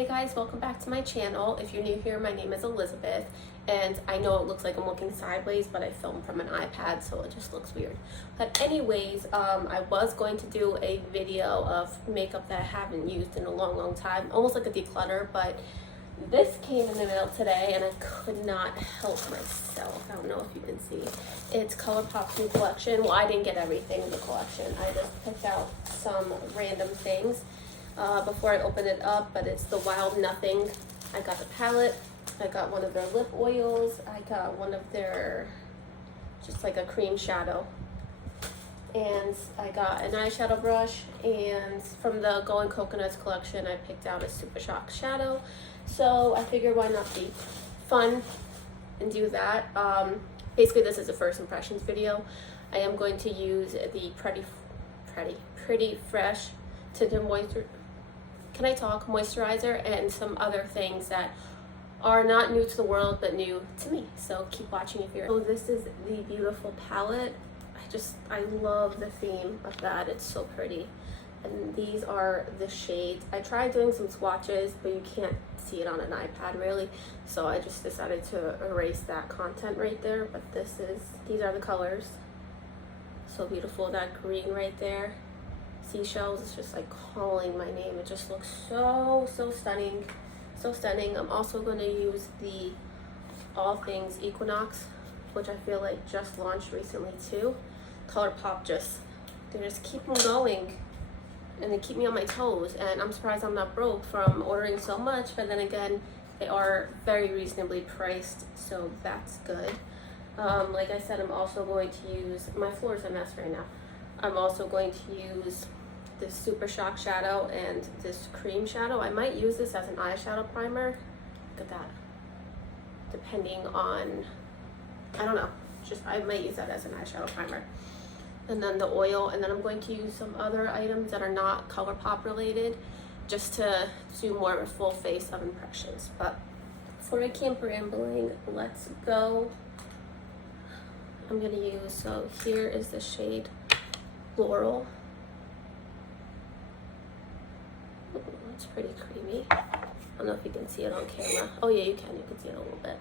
Hey guys, welcome back to my channel. If you're new here, my name is Elizabeth, and I know it looks like I'm looking sideways, but I filmed from an iPad, so it just looks weird. But anyways, I was going to do a video of makeup that I haven't used in a long time, almost like a declutter, but this came in the mail today and I could not help myself. I don't know if you can see. It's ColourPop's new collection. Well, I didn't get everything in the collection. I just picked out some random things before I open it up, but it's the Wild Nothing. I got the palette, I got one of their lip oils, I got one of their, just like a cream shadow, and I got an eyeshadow brush, and from the Golden Coconuts collection I picked out a Super Shock shadow, so I figured why not be fun and do that. Basically this is a first impressions video. I am going to use the Pretty Fresh Tinted moisturizer and some other things that are not new to the world but new to me, so keep watching if you're. So this is the beautiful palette. I love the theme of that. It's so pretty, and these are the shades. I tried doing some swatches, but you can't see it on an iPad really, so I just decided to erase that content right there. But these are the colors. So beautiful. That green right there, seashells, is just like calling my name. It just looks so stunning, so stunning. I'm also going to use the All Things Equinox, which I feel like just launched recently too. ColourPop they just keep on going and they keep me on my toes, and I'm surprised I'm not broke from ordering so much. But then again, they are very reasonably priced, so that's good. Like I said, I'm also going to use, my floor is a mess right now. I'm also going to use this Super Shock shadow and this cream shadow. I might use this as an eyeshadow primer. Look at that. Depending on, I don't know. I might use that as an eyeshadow primer. And then the oil, and then I'm going to use some other items that are not ColourPop related, just to do more of a full face of impressions. But before I keep rambling, let's go. I'm gonna use, so here is the shade Laurel. Ooh, it's pretty creamy. I don't know if you can see it on camera. Oh yeah, you can see it a little bit.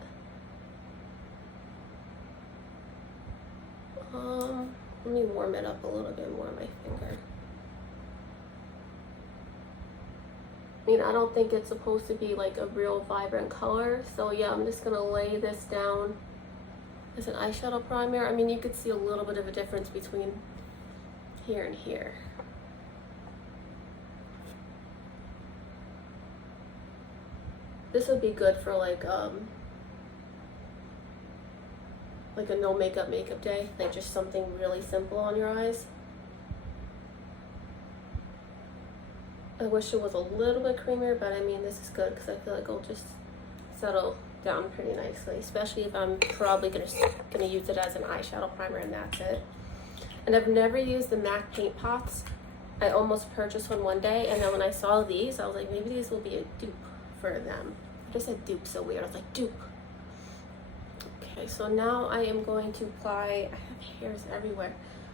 Let me warm it up a little bit more on my finger. I mean, I don't think it's supposed to be like a real vibrant color, so yeah, I'm just gonna lay this down as an eyeshadow primer. I mean, you could see a little bit of a difference between here and here. This would be good for like a no makeup day, like just something really simple on your eyes. I wish it was a little bit creamier, but I mean, this is good because I feel like it'll just settle down pretty nicely, especially if I'm probably gonna use it as an eyeshadow primer and that's it. And I've never used the MAC paint pots. I almost purchased one day, and then when I saw these, I was like, maybe these will be a dupe for them. I just said dupe so weird. I was like, dupe. Okay, so now I am going to apply, I have hairs everywhere,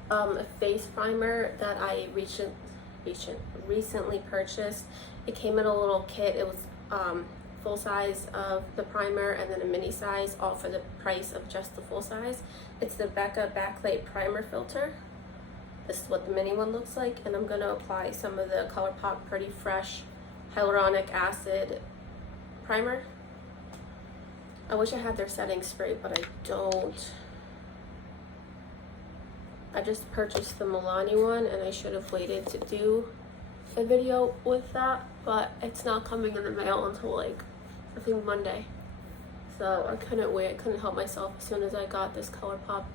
a face primer that I recently purchased. It came in a little kit. It was full size of the primer and then a mini size, all for the price of just the full size. It's the Becca Backlight Primer Filter. This is what the mini one looks like, and I'm going to apply some of the ColourPop Pretty Fresh Hyaluronic Acid Primer. I wish I had their setting spray, but I don't. I just purchased the Milani one, and I should have waited to do a video with that, but it's not coming in the mail until like, I think Monday. So I couldn't wait. I couldn't help myself as soon as I got this ColourPop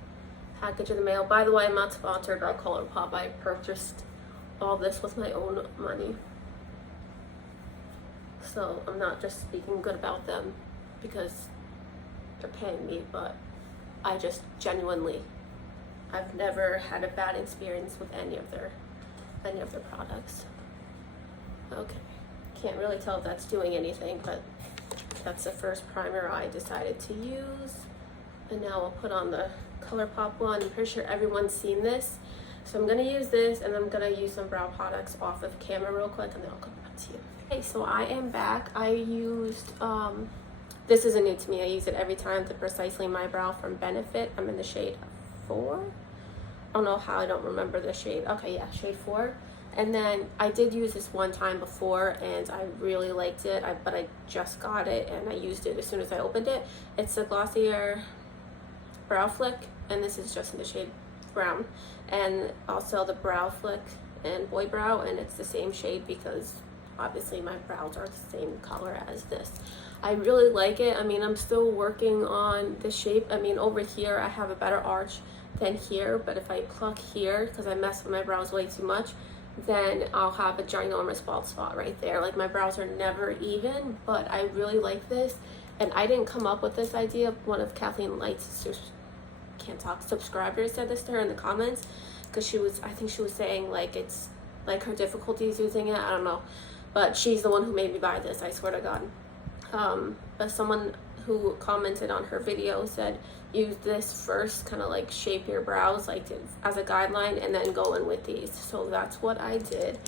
package in the mail. By the way, I'm not sponsored by ColourPop. I purchased all this with my own money. So I'm not just speaking good about them because they're paying me, but I just genuinely, I've never had a bad experience with any of their products. Okay, can't really tell if that's doing anything, but that's the first primer I decided to use. And now I'll put on the ColourPop one. I'm pretty sure everyone's seen this. So I'm gonna use this, and I'm gonna use some brow products off of camera real quick, and then I'll come back to you. Okay, so I am back. I used, this isn't new to me. I use it every time, the Precisely My Brow from Benefit. I'm in the shade 4. I don't know how, I don't remember the shade. Okay, yeah, shade 4. And then I did use this one time before and I really liked it, but I just got it and I used it as soon as I opened it. It's the Glossier Brow Flick, and this is just in the shade brown. And also the Brow Flick and Boy Brow, and it's the same shade because obviously my brows are the same color as this. I really like it. I mean, I'm still working on the shape. I mean, over here I have a better arch than here, but if I pluck here, because I mess with my brows way too much, then I'll have a ginormous bald spot right there. Like, my brows are never even, but I really like this. And I didn't come up with this idea. One of Kathleen Light's subscribers said this to her in the comments, because I think she was saying like it's like her difficulties using it. I don't know, but she's the one who made me buy this, I swear to God. But someone who commented on her video said use this first, kind of like shape your brows like as a guideline, and then go in with these. So that's what I did,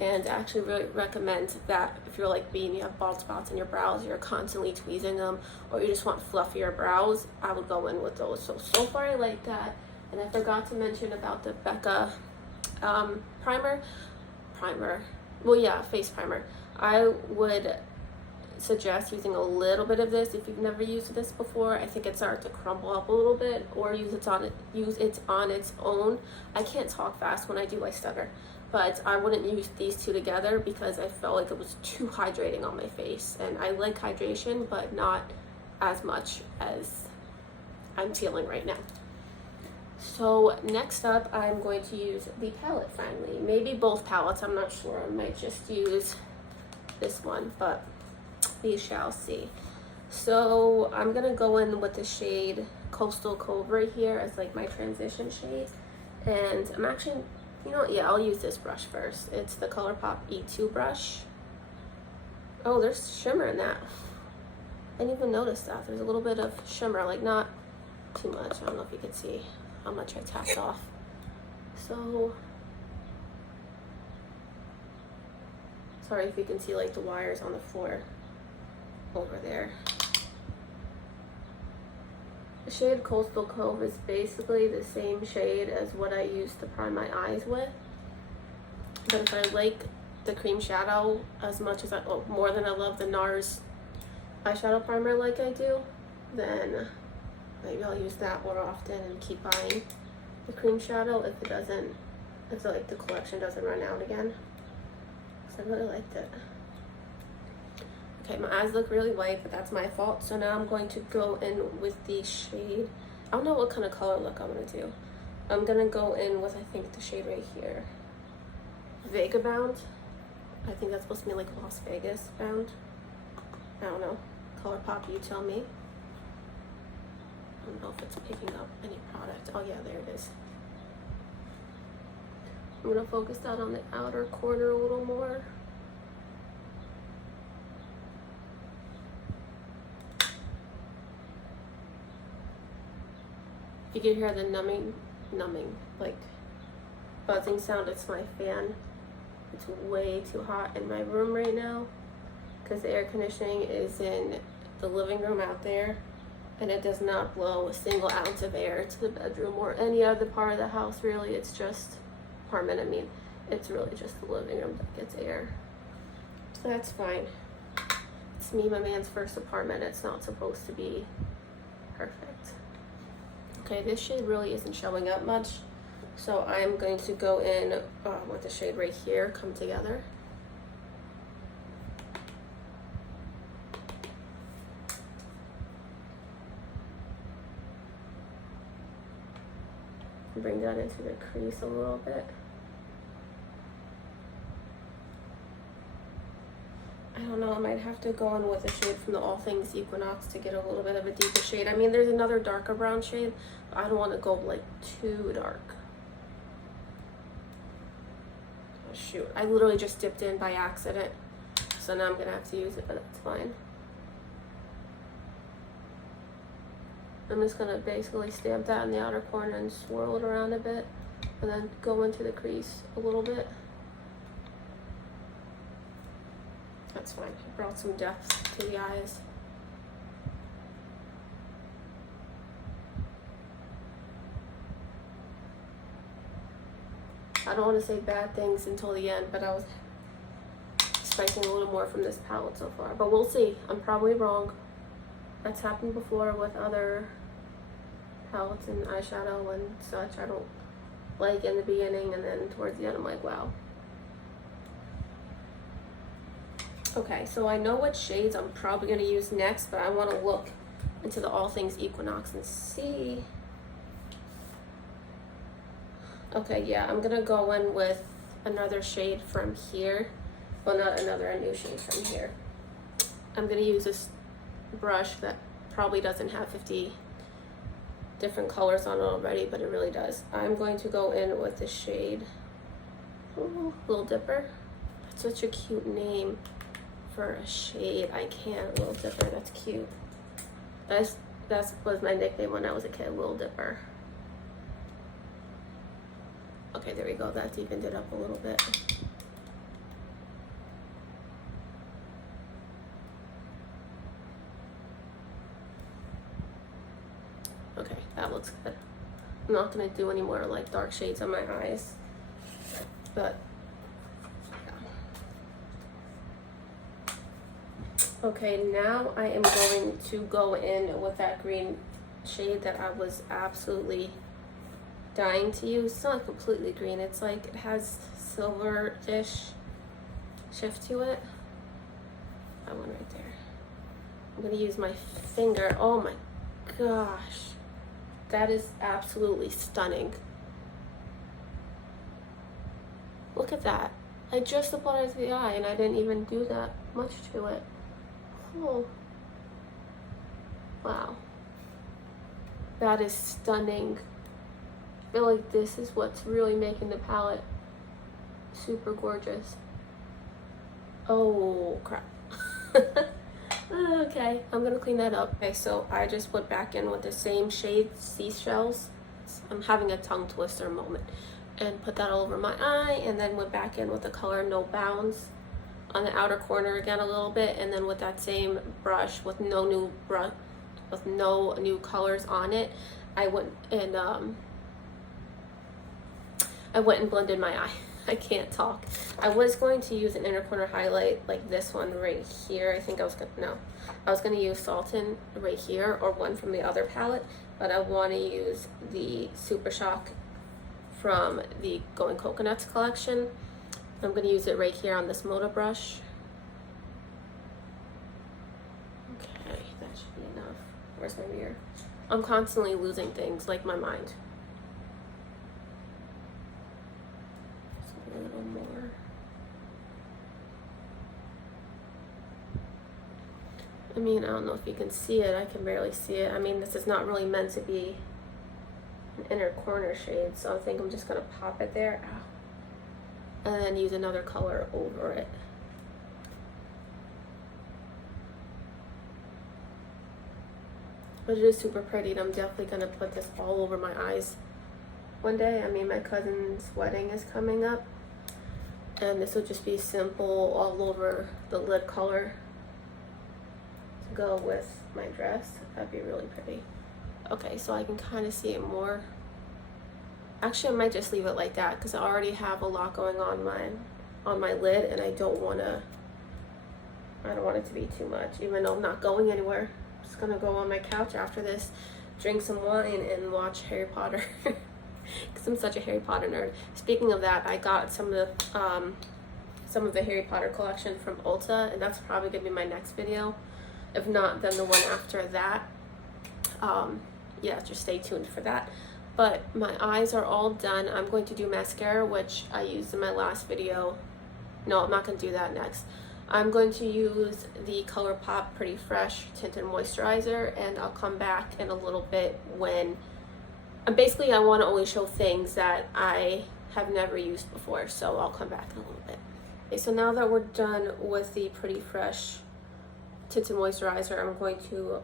and I actually really recommend that if you're like me and you have bald spots in your brows, you're constantly tweezing them, or you just want fluffier brows, I would go in with those. So far I like that. And I forgot to mention about the Becca face primer. I would suggest using a little bit of this if you've never used this before. I think it starts to crumble up a little bit, or use it on its own. I can't talk fast. When I do, I stutter. But I wouldn't use these two together because I felt like it was too hydrating on my face. And I like hydration, but not as much as I'm feeling right now. So next up, I'm going to use the palette finally. Maybe both palettes, I'm not sure. I might just use this one, but we shall see. So I'm gonna go in with the shade Coastal Cove right here as like my transition shade. And I'm actually, you know what, yeah, I'll use this brush first. It's the ColourPop E2 brush. Oh, there's shimmer in that. I didn't even notice that. There's a little bit of shimmer, like not too much. I don't know if you can see how much I tapped off. So, sorry if you can see like the wires on the floor over there. The shade Coastal Cove is basically the same shade as what I used to prime my eyes with. But if I like the cream shadow as much as more than I love the NARS eyeshadow primer like I do, then maybe I'll use that more often and keep buying the cream shadow if like the collection doesn't run out again. So I really liked it. Okay, my eyes look really white, but that's my fault. So now I'm going to go in with the shade. I don't know what kind of color look I'm gonna do. I'm gonna go in with, I think, the shade right here. Vagabond. I think that's supposed to be like Las Vegas bound. I don't know. ColourPop, you tell me. I don't know if it's picking up any product. Oh yeah, there it is. I'm gonna focus that on the outer corner a little more. You can hear the numbing, like buzzing sound. It's my fan. It's way too hot in my room right now because the air conditioning is in the living room out there, and it does not blow a single ounce of air to the bedroom or any other part of the house, really. It's just apartment. I mean, it's really just the living room that gets air. So that's fine. It's me, my man's first apartment. It's not supposed to be perfect. Okay, this shade really isn't showing up much, so I'm going to go in with the shade right here, Come Together. Bring that into the crease a little bit. I don't know, I might have to go in with a shade from the All Things Equinox to get a little bit of a deeper shade. I mean, there's another darker brown shade, but I don't want to go like too dark. Oh, shoot, I literally just dipped in by accident, so now I'm gonna have to use it, but that's fine. I'm just gonna basically stamp that in the outer corner and swirl it around a bit, and then go into the crease a little bit. That's fine. I brought some depth to the eyes. I don't want to say bad things until the end, but I was expecting a little more from this palette so far. But we'll see. I'm probably wrong. That's happened before with other palettes and eyeshadow and such. I don't like in the beginning, and then towards the end I'm like, wow. Okay, so I know what shades I'm probably going to use next, but I want to look into the All Things Equinox and see. Okay, yeah, I'm going to go in with another shade from here. Well, not another, a new shade from here. I'm going to use this brush that probably doesn't have 50 different colors on it already, but it really does. I'm going to go in with the shade Little Dipper. That's such a cute name for a shade. I can't. Little Dipper, that's cute. That was my nickname when I was a kid, Little Dipper. Okay, there we go. That's evened it up a little bit. Okay, that looks good. I'm not gonna do any more like dark shades on my eyes, but yeah. Okay, now I am going to go in with that green shade that I was absolutely dying to use. It's not completely green, it's like it has silver-ish shift to it. That one right there. I'm gonna use my finger. Oh my gosh. That is absolutely stunning. Look at that. I just applied it to the eye and I didn't even do that much to it. Oh. Wow. That is stunning. I feel like this is what's really making the palette super gorgeous. Oh, crap. Okay, I'm gonna clean that up. Okay, so I just went back in with the same shade, Seashells. I'm having a tongue twister moment. And put that all over my eye, and then went back in with the color No Bounds on the outer corner again a little bit, and then with that same brush with no new colors on it, I went and blended my eye. I can't talk. I was going to use an inner corner highlight like this one right here. I think I was gonna use Sultan right here, or one from the other palette, but I want to use the Super Shock from the Going Coconuts collection. I'm gonna use it right here on this Moda brush. Okay, that should be enough. Where's my mirror? I'm constantly losing things, like my mind. A little more. I mean, I don't know if you can see it. I can barely see it. I mean, this is not really meant to be an inner corner shade, so I think I'm just gonna pop it there. Ow. And then use another color over it. But it is super pretty, and I'm definitely gonna put this all over my eyes one day. I mean, my cousin's wedding is coming up, and this will just be simple all over the lid color to go with my dress. That'd be really pretty. Okay, so I can kind of see it more. Actually, I might just leave it like that because I already have a lot going on my lid, and I don't want it to be too much, even though I'm not going anywhere. I'm just gonna go on my couch after this, drink some wine, and watch Harry Potter. Because I'm such a Harry Potter nerd. Speaking of that, I got some of the Harry Potter collection from Ulta, and that's probably gonna be my next video. If not, then the one after that. Yeah, just stay tuned for that. But my eyes are all done. I'm going to do mascara, which I used in my last video. No, I'm not going to do that next. I'm going to use the ColourPop Pretty Fresh Tinted Moisturizer, and I'll come back in a little bit when... basically, I want to only show things that I have never used before, so I'll come back in a little bit. Okay, so now that we're done with the Pretty Fresh Tinted Moisturizer, I'm going to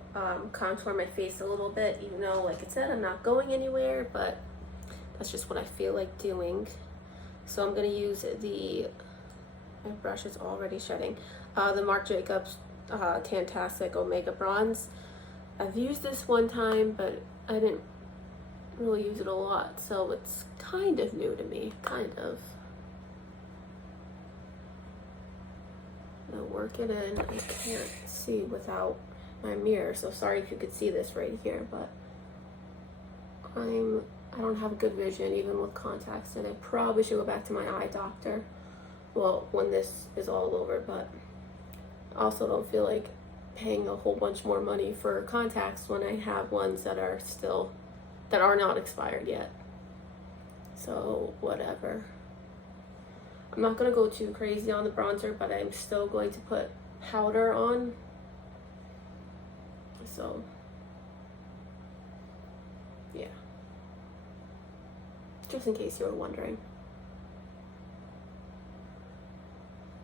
contour my face a little bit, even though, like I said, I'm not going anywhere, but that's just what I feel like doing. So I'm going to use my brush is already shedding. the Marc Jacobs Tantastic Omega Bronze. I've used this one time, but I didn't really use it a lot, so it's kind of new to me, kind of. Now work it in. I can't see without my mirror, so sorry if you could see this right here, but I don't have good vision even with contacts, and I probably should go back to my eye doctor, well, when this is all over, but I also don't feel like paying a whole bunch more money for contacts when I have ones that are not expired yet. So whatever. I'm not gonna go too crazy on the bronzer, but I'm still going to put powder on. So yeah, just in case you were wondering.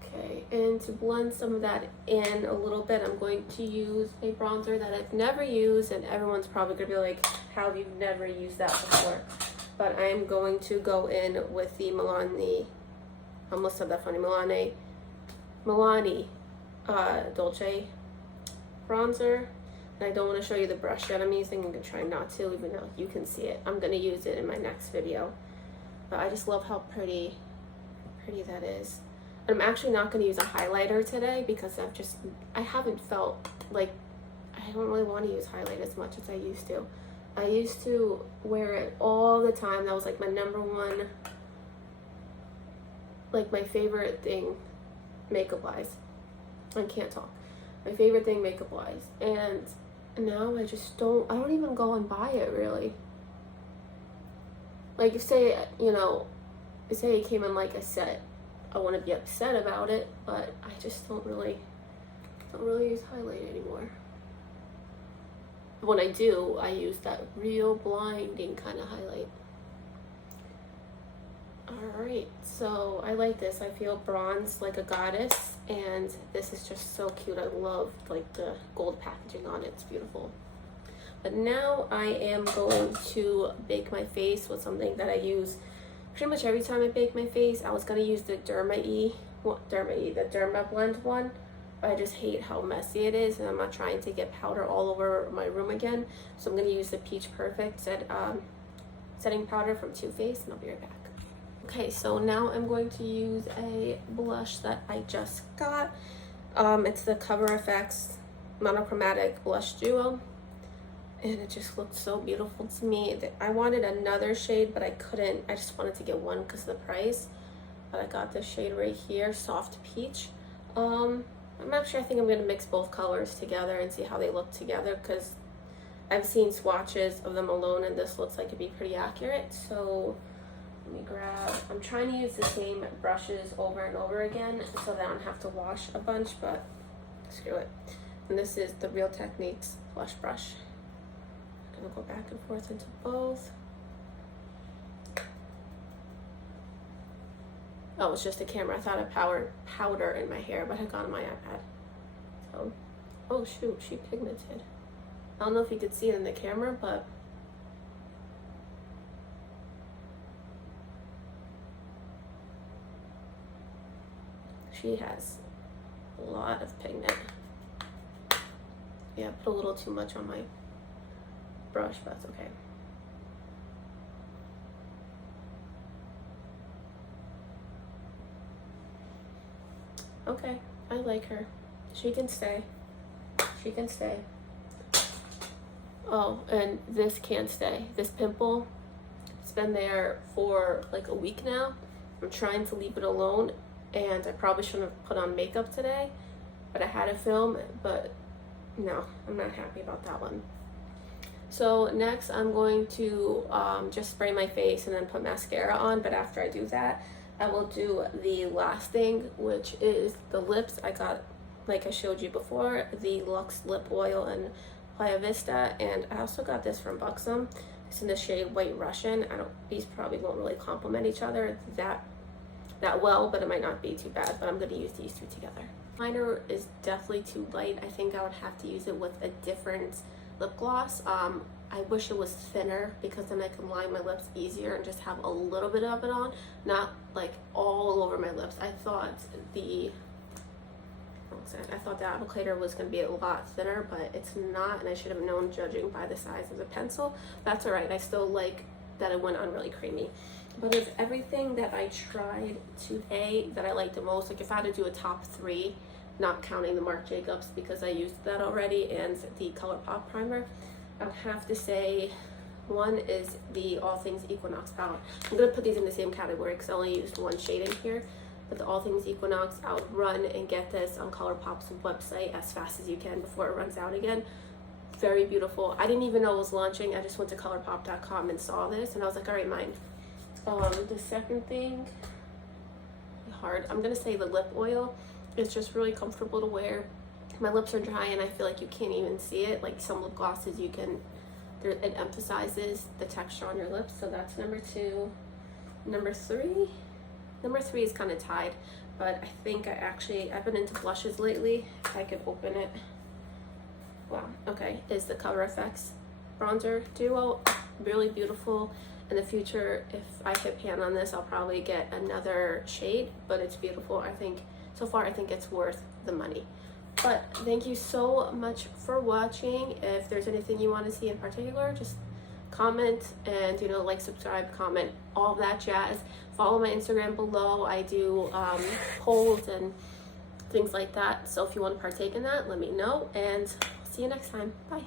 Okay, and to blend some of that in a little bit, I'm going to use a bronzer that I've never used, and everyone's probably gonna be like, how have you never used that before? But I'm going to go in with the Milani, I almost said that funny, Milani Dolce bronzer. And I don't want to show you the brush that I'm using. I'm going to try not to, even though you can see it. I'm going to use it in my next video. But I just love how pretty that is. And I'm actually not going to use a highlighter today because I haven't felt like, I don't really want to use highlight as much as I used to. I used to wear it all the time. That was like my number one, like my favorite thing makeup wise. I can't talk. My favorite thing makeup wise. And now I don't even go and buy it really. Like if say it came in like a set, I wouldn't be upset about it, but I just don't really use highlight anymore. When I do, I use that real blinding kind of highlight. Alright, so I like this. I feel bronze like a goddess, and this is just so cute. I love like the gold packaging on it. It's beautiful. But now I am going to bake my face with something that I use pretty much every time I bake my face. I was going to use the the Derma Blend one, but I just hate how messy it is, and I'm not trying to get powder all over my room again. So I'm going to use the Peach Perfect setting powder from Too Faced, and I'll be right back. Okay, so now I'm going to use a blush that I just got. It's the Cover FX Monochromatic Blush Duo, and it just looked so beautiful to me. I wanted another shade, but I couldn't. I just wanted to get one because of the price, but I got this shade right here, Soft Peach. I'm not sure. I think I'm going to mix both colors together and see how they look together, because I've seen swatches of them alone, and this looks like it'd be pretty accurate. So let me grab, I'm trying to use the same brushes over and over again so that I don't have to wash a bunch, but screw it. And this is the Real Techniques blush brush. I'm gonna go back and forth into both. Oh, it's just a camera. I thought I powder in my hair, but I got on my iPad. So, oh shoot, she pigmented. I don't know if you could see it in the camera, but she has a lot of pigment. Yeah, put a little too much on my brush, but that's okay. Okay, I like her. She can stay. She can stay. Oh, and this can't stay. This pimple, it's been there for like a week now. I'm trying to leave it alone, and I probably shouldn't have put on makeup today, but I had to film, but no, I'm not happy about that one. So next I'm going to just spray my face and then put mascara on, but after I do that, I will do the last thing, which is the lips. I got, like I showed you before, the Luxe Lip Oil and Playa Vista, and I also got this from Buxom. It's in the shade White Russian. These probably won't really complement each other that well, but it might not be too bad, but I'm going to use these two together. Liner is definitely too light. I think I would have to use it with a different lip gloss. I wish it was thinner, because then I can line my lips easier and just have a little bit of it on, not like all over my lips. I thought the I thought the applicator was going to be a lot thinner, but it's not, and I should have known judging by the size of the pencil. That's alright. I still like that it went on really creamy. But of everything that I tried today that I liked the most, like if I had to do a top 3, not counting the Marc Jacobs because I used that already, and the ColourPop primer, I would have to say one is the All Things Equinox palette. I'm going to put these in the same category because I only used one shade in here. But the All Things Equinox, I would run and get this on ColourPop's website as fast as you can before it runs out again. Very beautiful. I didn't even know it was launching. I just went to ColourPop.com and saw this, and I was like, all right, mine. The second thing, hard. I'm gonna say the lip oil. It's just really comfortable to wear. My lips are dry, and I feel like you can't even see it. Like some lip glosses, you can. It emphasizes the texture on your lips. So that's number 2. Number 3. Number 3 is kind of tied, but I think I've been into blushes lately. If I could open it. Wow, okay, is the Color FX Bronzer Duo. Really beautiful. In the future, if I hit pan on this, I'll probably get another shade, but it's beautiful. I think, so far, I think it's worth the money. But thank you so much for watching. If there's anything you want to see in particular, just comment and, you know, like, subscribe, comment, all that jazz. Follow my Instagram below. I do polls and things like that. So if you want to partake in that, let me know, and see you next time. Bye.